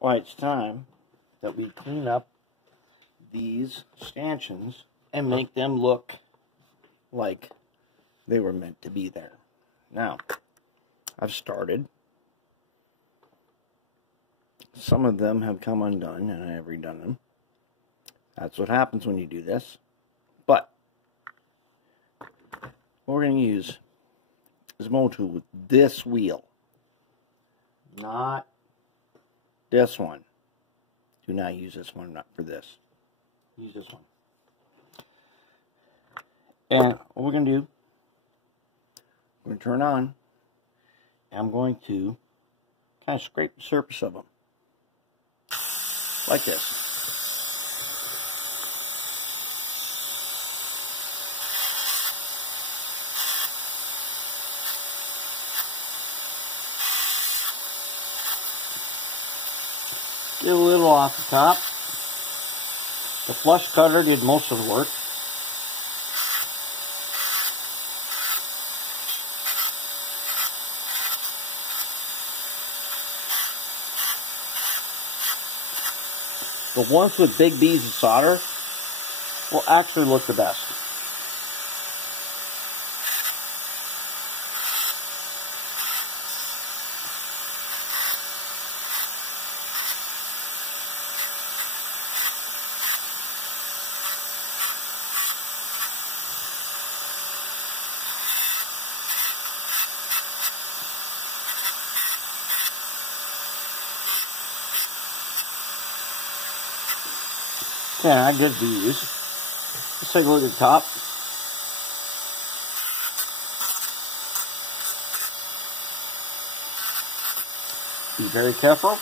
Alright, it's time that we clean up these stanchions and make them look like they were meant to be there. Now, I've started. Some of them have come undone and I have redone them. That's what happens when you do this. But what we're going to use is moto with this wheel. Not this one. Do not use this one, not for this. Use this one. And what we're going to do, we're going to turn on, and I'm going to kind of scrape the surface of them. Like this. Get a little off the top. The flush cutter did most of the work. The ones with big beads of solder will actually look the best. Yeah, I get these. Let's take a look at the top. Be very careful.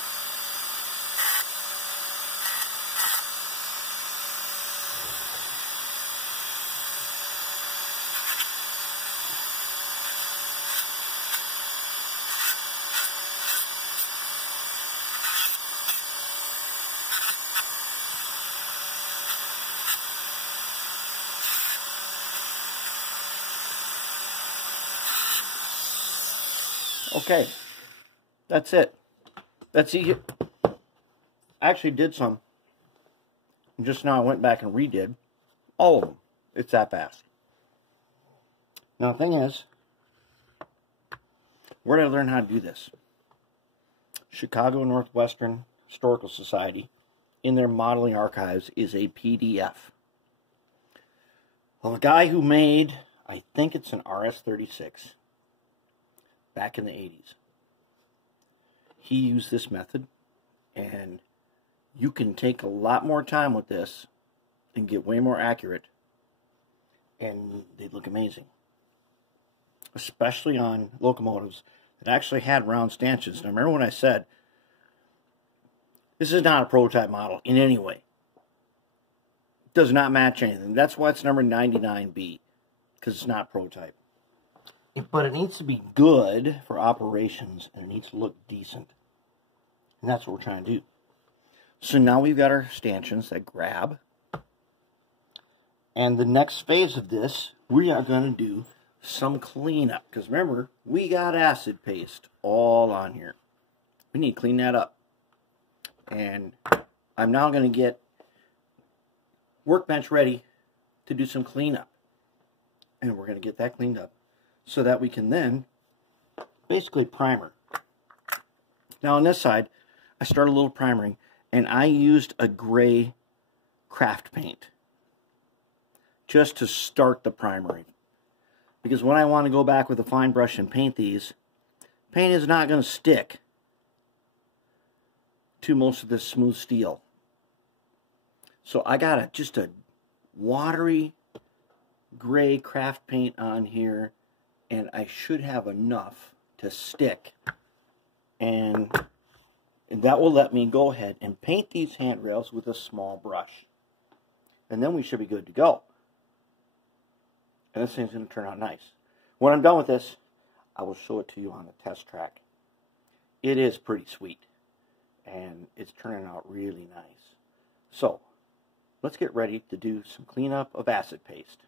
Okay, that's it. That's easy. I actually did some. Just now I went back and redid all of them. It's that fast. Now the thing is, where did I learn how to do this? Chicago Northwestern Historical Society, in their modeling archives, is a PDF of a guy who made, I think it's an RS-36. Back in the 80s. He used this method, and you can take a lot more time with this and get way more accurate, and they look amazing. Especially on locomotives that actually had round stanchions. Now remember when I said, this is not a prototype model in any way. It does not match anything. That's why it's number 99B, because it's not prototype. But it needs to be good for operations, and it needs to look decent. And that's what we're trying to do. So now we've got our stanchions that grab. And the next phase of this, we are going to do some cleanup. Because remember, we got acid paste all on here. We need to clean that up. And I'm now going to get workbench ready to do some cleanup. And we're going to get that cleaned up, so that we can then basically primer. Now on this side, I started a little primering, and I used a gray craft paint just to start the primering. Because when I want to go back with a fine brush and paint these, paint is not going to stick to most of this smooth steel. So I got just a watery gray craft paint on here, and I should have enough to stick, and that will let me go ahead and paint these handrails with a small brush, and then we should be good to go. And this thing's going to turn out nice. When I'm done with this, I will show it to you on the test track. It is pretty sweet, and it's turning out really nice. So let's get ready to do some cleanup of acid paste.